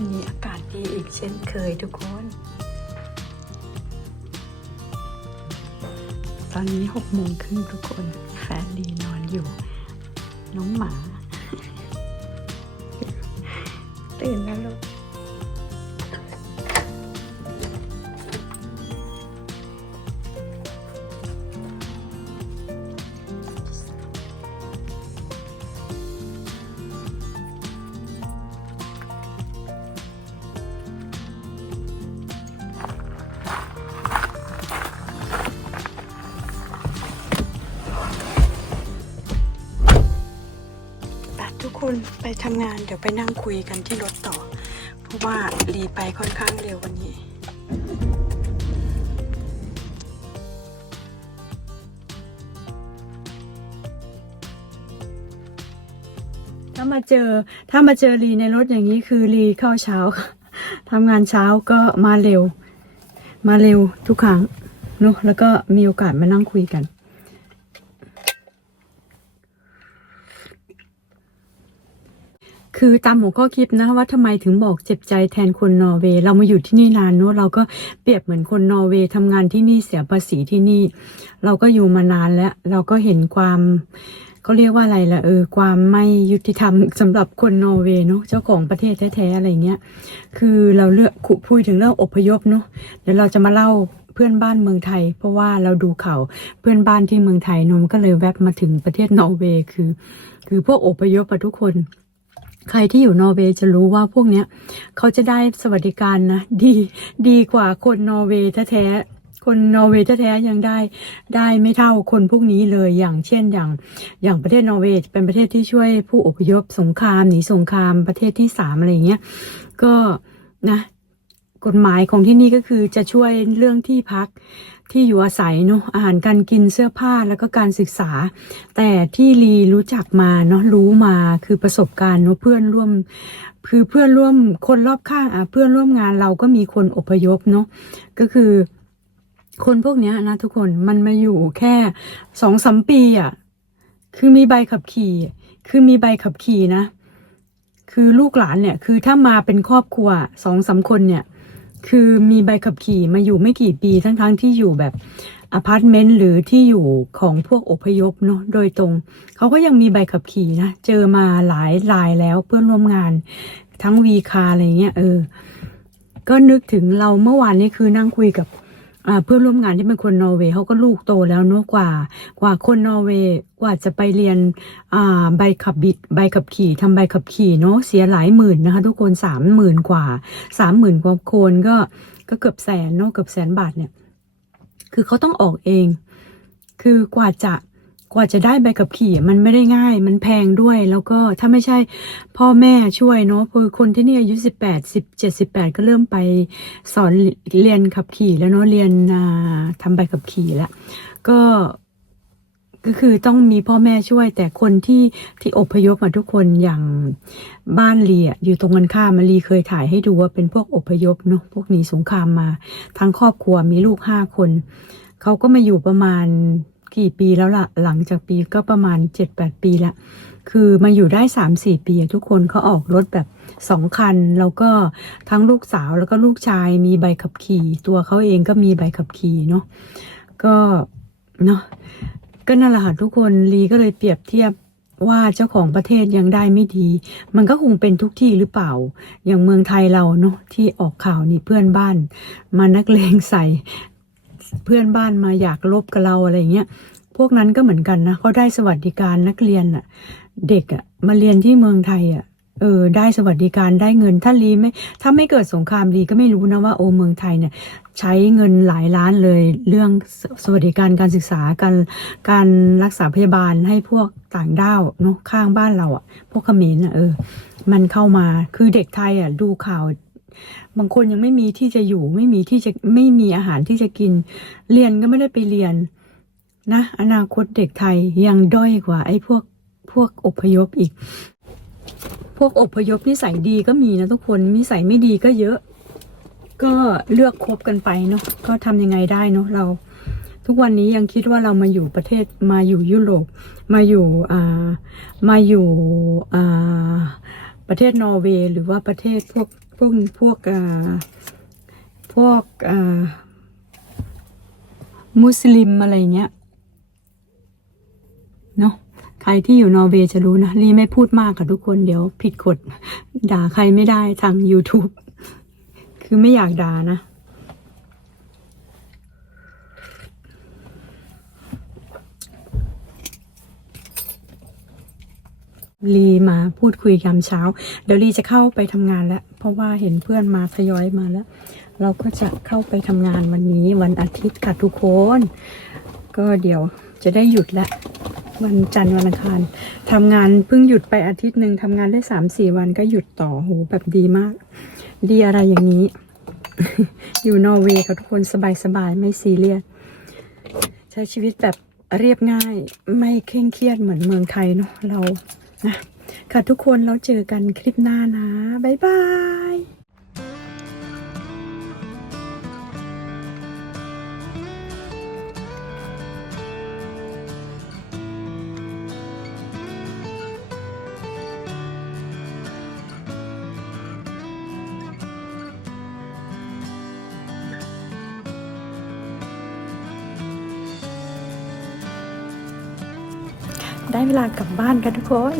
ันนี้อากาศดีอีกเช่นเคยทุกคน ตอนนี้หกโมงครึ่งทุกคน แฟนดีนอนอยู่ น้องหมา ตื่นแล้วลูก คนไปทำงานเดี๋ยวไปนั่งคุยกันที่รถต่อ เพราะว่ารีไปค่อนข้างเร็ววันนี้ ถ้ามาเจอถ้ามาเจอรีในรถอย่างนี้คือรีเข้าเช้าทำงานเช้าก็มาเร็ว มาเร็วทุกครั้งเนอะแล้วก็มีโอกาสมานั่งคุยกัน คือตามหัวข้อคลิปนะว่าทำไมถึงบอกเจ็บใจแทนคนนอร์เวย์เรามาอยู่ที่นี่นานเนอะเราก็เปรียบเหมือนคนนอร์เวย์ทำงานที่นี่เสียภาษีที่นี่ เราก็อยู่มานานแล้ว เราก็เห็นความเขาเรียกว่าอะไรล่ะเออความไม่ยุติธรรมสำหรับคนนอร์เวย์เนอะเจ้าของประเทศแท้ๆอะไรเงี้ยคือเราเลือกคุพูดถึงเรื่องอพยพเนอะเดี๋ยวเราจะมาเล่าเพื่อนบ้านเมืองไทย เพราะว่าเราดูข่าวเพื่อนบ้านที่เมืองไทยนมก็เลยแวบมาถึงประเทศนอร์เวย์คือ คือพวกอพยพอะทุกคน ใครที่อยู่นอร์เวย์จะรู้ว่าพวกเนี้ยเขาจะได้สวัสดิการนะ ดีดีกว่าคนนอร์เวย์แท้ๆคนนอร์เวย์แท้ๆยังได้ได้ไม่เท่าคนพวกนี้เลยอย่างเช่นอย่าง อย่างประเทศนอร์เวย์เป็นประเทศที่ช่วยผู้อพยพสงครามหนีสงครามประเทศที่สามอะไรเงี้ยก็นะ กฎหมายของที่นี่ก็คือจะช่วยเรื่องที่พักที่อยู่อาศัยเนาะอาหารการกินเสื้อผ้าแล้วก็การศึกษา แต่ที่ลีรู้จักมาเนาะรู้มาคือประสบการณ์เนาะเพื่อนร่วมคือเพื่อนร่วมคนรอบข้างอะเพื่อนร่วมงานเราก็มีคนอพยพเนาะก็คือคนพวกเนี้ยนะทุกคนมันมาอยู่แค่สองสามปีอะคือมีใบขับขี่ คือมีใบขับขี่นะ คือลูกหลานเนี่ย คือถ้ามาเป็นครอบครัวสองสามคนเนี่ย คือมีใบขับขี่มาอยู่ไม่กี่ปีทั้งๆที่อยู่แบบอพาร์ตเมนต์หรือที่อยู่ของพวกอพยพเนาะโดยตรง เขาก็ยังมีใบขับขี่นะ เจอมาหลายรายแล้วเพื่อนร่วมงาน ทั้งวีคาอะไรเงี้ยเออ ก็นึกถึงเราเมื่อวานนี้คือนั่งคุยกับ เพื่อนร่วมงานที่เป็นคนนอร์เวย์เขาก็ลูกโตแล้วเนอะกว่า กว่าคนนอร์เวย์กว่าจะไปเรียนใบขับบิดใบขับขี่ทำใบขับขี่เนาะเสียหลายหมื่นนะคะ ทุกคนสามหมื่นกว่าสามหมื่นกว่าคนก็ก็เกือบแสนเนาะเกือบแสนบาทเนี่ย คือเขาต้องออกเอง คือกว่าจะ กว่าจะได้ใบขับขี่มันไม่ได้ง่าย มันแพงด้วย แล้วก็ถ้าไม่ใช่พ่อแม่ช่วยเนาะคือคนที่นี่อายุสิบแปดสิบเจ็ดสิบแปดก็เริ่มไปสอนเรียนขับขี่แล้วเนาะเรียนอ่าทำใบขับขี่แล้วก็ก็คือต้องมีพ่อแม่ช่วย แต่คนที่ที่อพยพมาทุกคนอย่างบ้านลีอะอยู่ตรงกันข้ามมาลีเคยถ่ายให้ดูว่าเป็นพวกอพยพเนาะพวกหนีสงครามมา ทั้งครอบครัวมีลูกห้าคน เขาก็มาอยู่ประมาณ กี่ปีแล้วล่ะ หลังจากปีก็ประมาณเจ็ดแปดปีละคือมาอยู่ได้สามสี่ปีทุกคนเขาออกรถแบบสองคัน แล้วก็ทั้งลูกสาวแล้วก็ลูกชายมีใบขับขี่ ตัวเขาเองก็มีใบขับขี่เนาะก็เนาะก็นั่นแหละค่ะทุกคนลีก็เลยเปรียบเทียบว่าเจ้าของประเทศยังได้ไม่ดี มันก็คงเป็นทุกที่หรือเปล่า อย่างเมืองไทยเราเนาะที่ออกข่าวนี่เพื่อนบ้าน มานักเลงใส่ เพื่อนบ้านมาอยากลบกับเราอะไรเงี้ยพวกนั้นก็เหมือนกันนะเขาได้สวัสดิการนักเรียนอะเด็กอะมาเรียนที่เมืองไทยอะเออได้สวัสดิการได้เงินถ้าลีไม่ถ้าไม่เกิดสงครามลีก็ไม่รู้นะว่าโอเมืองไทยเนี่ยใช้เงินหลายล้านเลยเรื่องสวัสดิการการศึกษาการการรักษาพยาบาลให้พวกต่างด้าวเนาะข้างบ้านเราอะ่ะพวกเขมรอะเออมันเข้ามาคือเด็กไทยอะดูข่าว บางคนยังไม่มีที่จะอยู่ ไม่มีที่จะไม่มีอาหารที่จะกิน เรียนก็ไม่ได้ไปเรียนนะ อนาคตเด็กไทยยังด้อยกว่า ไอ้พวกพวกอพยพอีก พวกอพยพนิสัยดีก็มีนะทุกคนนิสัยไม่ดีก็เยอะ ก็เลือกคบกันไปเนาะก็ทำยังไงได้เนาะเรา ทุกวันนี้ยังคิดว่าเรามาอยู่ประเทศมาอยู่ยุโรปมาอยู่อ่ามาอยู่อ่าประเทศนอร์เวย์หรือว่าประเทศพวก พวกพวกอ่าพวกอ่ามุสลิมอะไรเงี้ยเนาะใครที่อยู่นอร์เวย์จะรู้นะลีไม่พูดมากค่ะทุกคนเดี๋ยวผิดกฎด่าใครไม่ได้ทาง YouTube คือไม่อยากด่านะ ลีมาพูดคุยยามเช้า เดี๋ยวลีจะเข้าไปทำงานแล้ว เพราะว่าเห็นเพื่อนมาทยอยมาแล้ว เราก็จะเข้าไปทำงานวันนี้วันอาทิตย์ค่ะทุกคน ก็เดี๋ยวจะได้หยุดแล้ววันจันทร์วันอังคารทำงานเพิ่งหยุดไปอาทิตย์หนึ่งทำงานได้สามสี่วันก็หยุดต่อโหแบบดีมาก ดีอะไรอย่างนี้ อยู่นอร์เวย์ค่ะทุกคนสบายๆไม่ซีเรียสใช้ชีวิตแบบเรียบง่ายไม่เคร่งเครียดเหมือนเมืองไทยเนาะเรา นะค่ะทุกคนเราเจอกันคลิปหน้านะ บ๊ายบาย ได้เวลากลับบ้านกันทุกคน